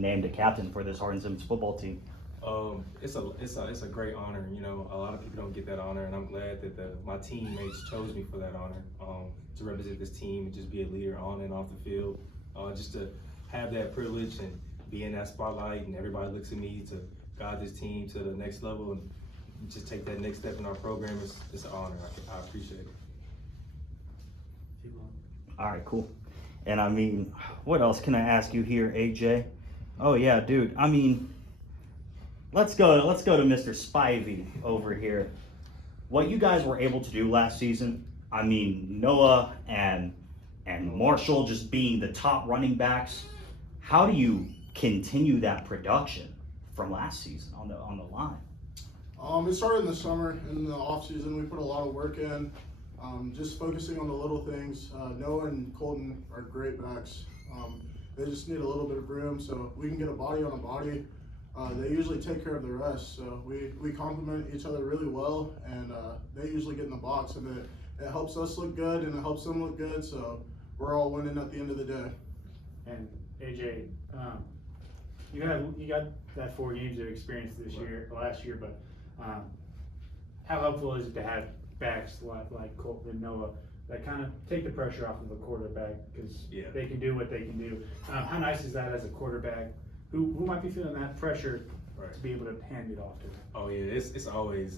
being named a captain for this Hawkins football team? It's a great honor. You know, a lot of people don't get that honor, and I'm glad that my teammates chose me for that honor, to represent this team and just be a leader on and off the field. Just to have that privilege and be in that spotlight, and everybody looks at me to guide this team to the next level and just take that next step in our program. It's an honor. I appreciate it. All right, cool. And I mean, what else can I ask you here, AJ? Oh yeah, dude. I mean, let's go to Mr. Spivey over here. What you guys were able to do last season, I mean, Noah and Marshall just being the top running backs. How do you continue that production from last season on the line? It started in the summer. In the off season, we put a lot of work in, just focusing on the little things. Noah and Colton are great backs. They just need a little bit of room, so we can get a body on a body. They usually take care of the rest, so we complement each other really well, and they usually get in the box, and it helps us look good, and it helps them look good, so we're all winning at the end of the day. And AJ, you got that 4 games of experience last year, but how helpful is it to have backs like Colton and Noah that kind of take the pressure off of a quarterback, because they can do what they can do? How nice is that as a quarterback who might be feeling that pressure to be able to hand it off to them? Oh yeah, it's always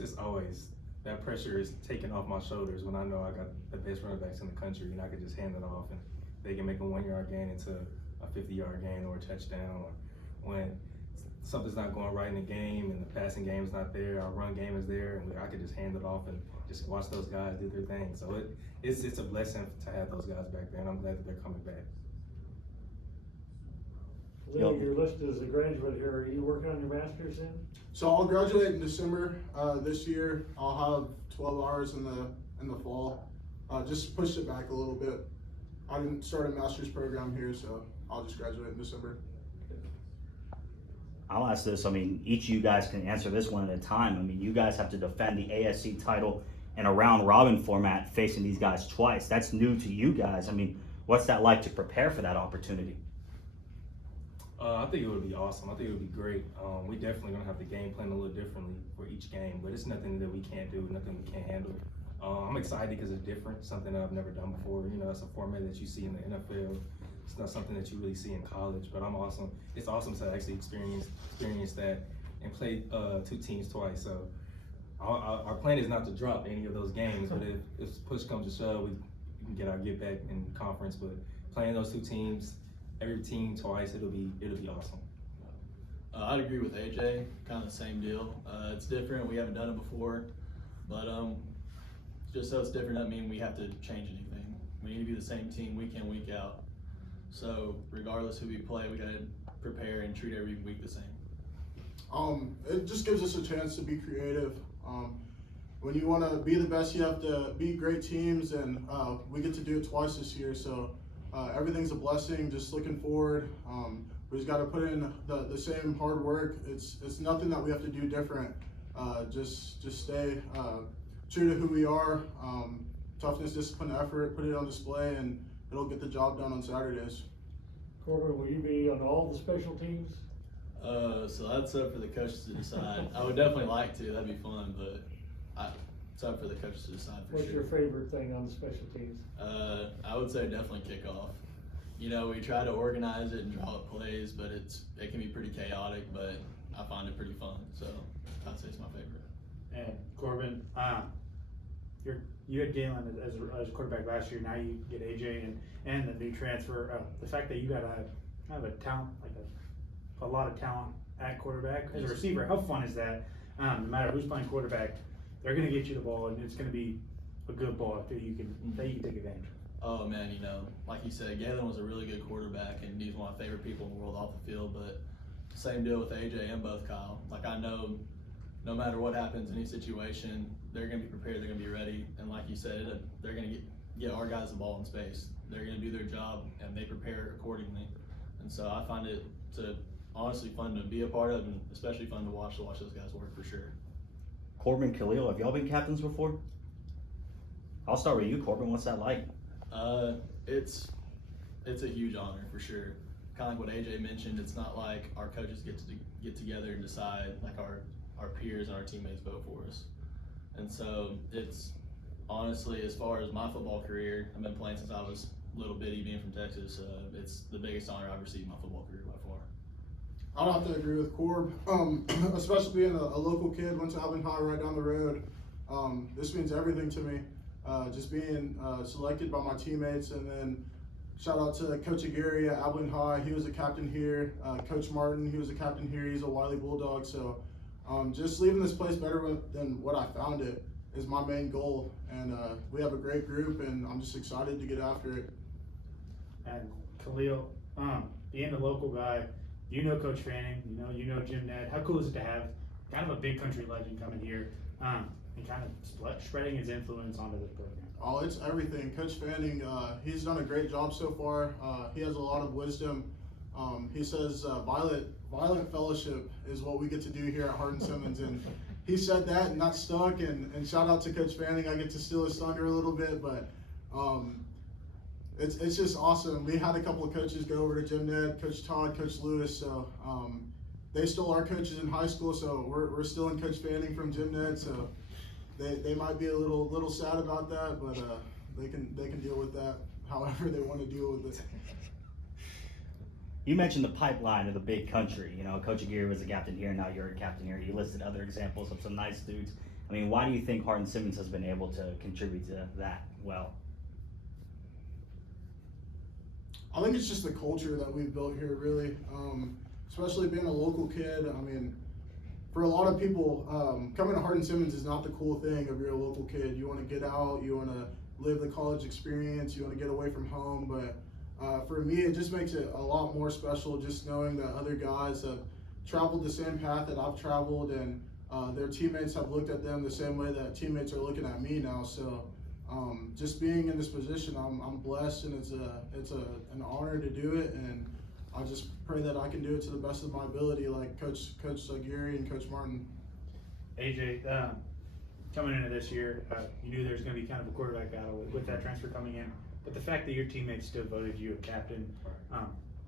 that pressure is taken off my shoulders when I know I got the best running backs in the country, and I can just hand it off, and they can make a 1-yard gain into a 50-yard gain or a touchdown. Or when something's not going right in the game and the passing game is not there, our run game is there, and I can just hand it off and just watch those guys do their thing. So it's a blessing to have those guys back there, and I'm glad that they're coming back. Leo, you're listed as a graduate here. Are you working on your master's then? So I'll graduate in December this year. I'll have 12 hours in the fall. Just pushed it back a little bit. I didn't start a master's program here, so I'll just graduate in December. I'll ask this. I mean, each of you guys can answer this one at a time. I mean, you guys have to defend the ASC title in a round robin format, facing these guys twice. That's new to you guys. I mean, what's that like to prepare for that opportunity? I think it would be awesome. I think it would be great. We definitely gonna have to game plan a little differently for each game, but it's nothing that we can't do, nothing we can't handle. I'm excited because it's different, something that I've never done before. You know, it's a format that you see in the NFL. It's not something that you really see in college, but it's awesome to actually experience that and play 2 teams twice. So our plan is not to drop any of those games, but if push comes to shove, we can get our get back in conference. But playing those 2 teams, every team twice, it'll be awesome. I'd agree with AJ, kind of the same deal. It's different, we haven't done it before, but just so it's different doesn't mean we have to change anything. We need to be the same team week in, week out. So regardless who we play, we gotta prepare and treat every week the same. It just gives us a chance to be creative. When you want to be the best, you have to beat great teams, and we get to do it twice this year, so everything's a blessing. Just looking forward. We just got to put in the same hard work. It's nothing that we have to do different. Just stay true to who we are. Toughness, discipline, effort. Put it on display, and it'll get the job done on Saturdays. Corbyn, will you be on all the special teams? So that's up for the coaches to decide. I would definitely like to. That'd be fun, but it's up for the coaches to decide for What's sure. your favorite thing on the special teams? I would say definitely kickoff. You know, we try to organize it and draw up plays, but it can be pretty chaotic, but I find it pretty fun. So I'd say it's my favorite. And Corbyn, you had Galen as quarterback last year. Now you get AJ and the new transfer. The fact that you got kind of a talent, like a lot of talent at quarterback as a receiver. How fun is that? No matter who's playing quarterback, they're going to get you the ball, and it's going to be a good ball that you can take advantage of. Oh man, you know, like you said, Galen was a really good quarterback, and he's one of my favorite people in the world off the field. But same deal with AJ and both Kyle. Like I know, no matter what happens, any situation, they're going to be prepared. They're going to be ready, and like you said, they're going to get our guys the ball in space. They're going to do their job, and they prepare accordingly. And so I find it honestly fun to be a part of, and especially fun to watch those guys work for sure. Corbyn, Khalil, have y'all been captains before? I'll start with you, Corbyn. What's that like? It's a huge honor for sure. kind of like what AJ mentioned, it's not like our coaches get together and decide, like our peers and our teammates vote for us. And so it's honestly, as far as my football career, I've been playing since I was little bitty, being from Texas. It's the biggest honor I've received in my football career by far. I'd have to agree with Corb, especially being a local kid, went to Alvin High right down the road. This means everything to me. Just being selected by my teammates, and then shout out to Coach Aguirre at Alvin High. He was a captain here. Coach Martin, he was a captain here. He's a Wiley Bulldog. So just leaving this place better than what I found it is my main goal. And we have a great group, and I'm just excited to get after it. And Khalil, being a local guy, you know Coach Fanning, you know Jim Ned. How cool is it to have kind of a big country legend coming here and kind of spreading his influence onto this program? Oh, it's everything. Coach Fanning, he's done a great job so far. He has a lot of wisdom. He says violent fellowship is what we get to do here at Hardin-Simmons, and he said that, and that stuck. And shout out to Coach Fanning. I get to steal his thunder a little bit, but it's just awesome. We had a couple of coaches go over to Jim Ned, Coach Todd, Coach Lewis. So they stole our coaches in high school, so we're still in Coach Fanning from Jim Ned. So they might be a little sad about that, but they can deal with that however they want to deal with it. You mentioned the pipeline of the big country. Coach Aguirre was a captain here, now you're a captain here. You listed other examples of some nice dudes. I mean, why do you think Hardin-Simmons has been able to contribute to that well? I think it's just the culture that we've built here, really. Especially being a local kid. I mean, for a lot of people, coming to Hardin-Simmons is not the cool thing if you're a local kid. You want to get out, you want to live the college experience, you want to get away from home. But for me, it just makes it a lot more special just knowing that other guys have traveled the same path that I've traveled, and their teammates have looked at them the same way that teammates are looking at me now. So just being in this position, I'm blessed, and it's an honor to do it, and I just pray that I can do it to the best of my ability, like Coach Aguirre and Coach Martin. AJ, coming into this year, you knew there was going to be kind of a quarterback battle with that transfer coming in, but the fact that your teammates still voted you a captain,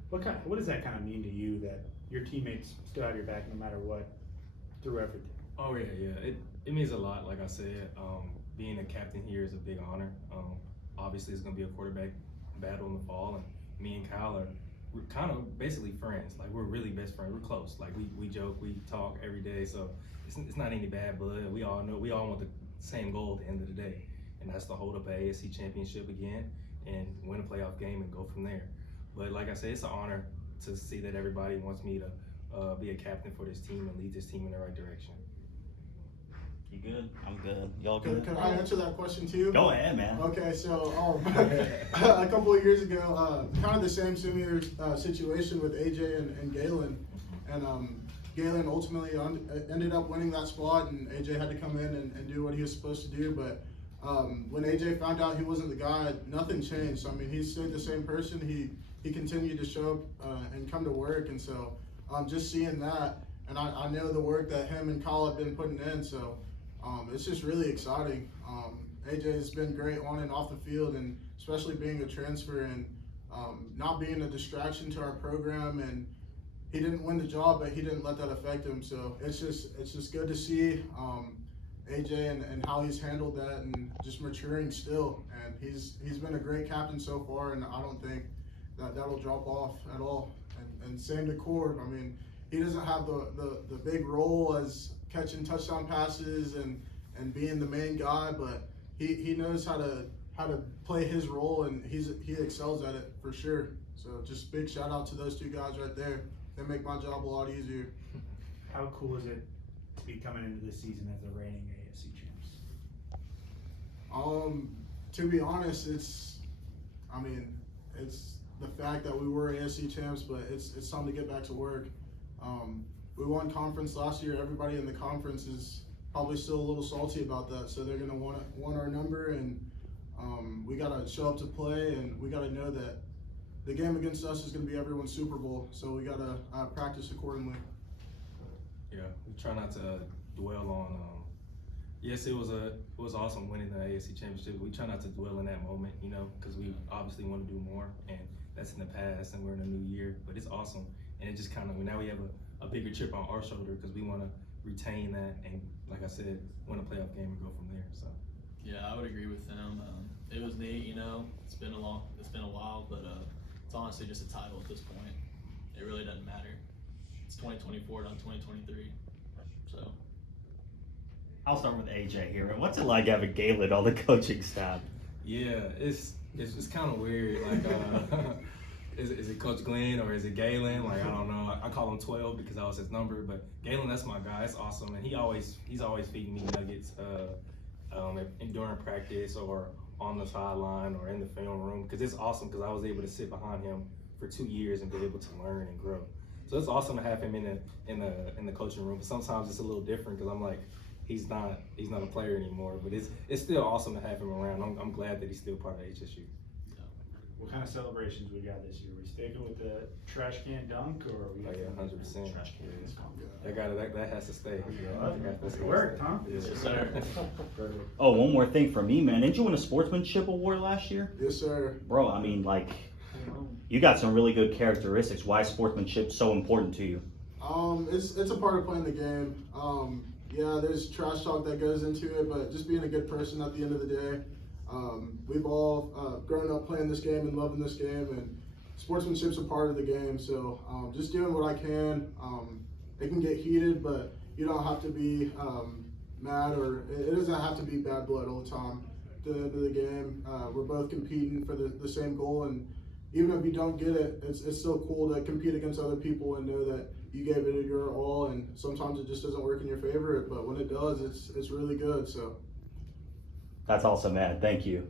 what does that kind of mean to you, that your teammates still have your back no matter what through everything? Oh yeah. It means a lot. Like I said, being a captain here is a big honor. Obviously, it's going to be a quarterback battle in the fall, and me and Kyle we're kind of basically friends. Like, we're really best friends. We're close. Like, we joke, we talk every day. So it's not any bad blood. We all want the same goal at the end of the day, and that's to hold up an ASC championship again and win a playoff game and go from there. But like I said, it's an honor to see that everybody wants me to be a captain for this team and lead this team in the right direction. You good? I'm good. Y'all good? Can I answer that question too? Go ahead, man. Okay, so a couple of years ago, kind of the similar situation with AJ and Galen, and Galen ultimately ended up winning that spot, and AJ had to come in and do what he was supposed to do. But when AJ found out he wasn't the guy, nothing changed. I mean, he stayed the same person. He continued to show up and come to work, and so just seeing that, and I know the work that him and Kyle have been putting in, so. It's just really exciting. AJ has been great on and off the field, and especially being a transfer and not being a distraction to our program. And he didn't win the job, but he didn't let that affect him. So it's just good to see AJ and how he's handled that, and just maturing still. And he's been a great captain so far, and I don't think that'll drop off at all. And same to Corb. I mean, he doesn't have the big role as catching touchdown passes and being the main guy, but he knows how to play his role, and he excels at it for sure. So just big shout out to those two guys right there. They make my job a lot easier. How cool is it to be coming into this season as the reigning AFC champs? To be honest, it's the fact that we were AFC champs, but it's time to get back to work. We won conference last year. Everybody in the conference is probably still a little salty about that, so they're gonna want our number, and we gotta show up to play, and we gotta know that the game against us is gonna be everyone's Super Bowl, so we gotta practice accordingly. Yeah, we try not to dwell on. Yes, it was awesome winning the ASC championship. We try not to dwell in that moment, because we obviously want to do more, and that's in the past, and we're in a new year. But it's awesome, and it just kind of now we have a bigger chip on our shoulder because we want to retain that, and like I said, win a playoff game and go from there. So Yeah, I would agree with them. It was neat, you know. It's been a while, but it's honestly just a title at this point. It really doesn't matter. It's 2024, not 2023. So. I'll start with AJ here. What's it like having Galen on the coaching staff? yeah, it's kind of weird. Like, is it Coach Glenn or is it Galen? Like, I don't know. I call him 12 because that was his number. But Galen, that's my guy. It's awesome, and he's always feeding me nuggets during practice or on the sideline or in the film room, because it's awesome because I was able to sit behind him for 2 years and be able to learn and grow. So it's awesome to have him in the coaching room. But sometimes it's a little different because I'm like, he's not a player anymore. But it's still awesome to have him around. I'm glad that he's still part of HSU. What kind of celebrations we got this year? We sticking with the trash can dunk, or are we? Oh yeah, 100%. Trash can. That has to stay. It worked, huh? Yes, Yes, sir. Oh, one more thing for me, man. Didn't you win a sportsmanship award last year? Yes, sir. Bro, I mean, like, you got some really good characteristics. Why is sportsmanship so important to you? It's a part of playing the game. Yeah, there's trash talk that goes into it, but just being a good person at the end of the day. We've all grown up playing this game and loving this game, and sportsmanship's a part of the game. So just doing what I can. It can get heated, but you don't have to be mad, or it doesn't have to be bad blood all the time. At the end of the game, we're both competing for the same goal, and even if you don't get it, it's still cool to compete against other people and know that you gave it your all, and sometimes it just doesn't work in your favor, but when it does, it's really good. So That's awesome, man. Thank you.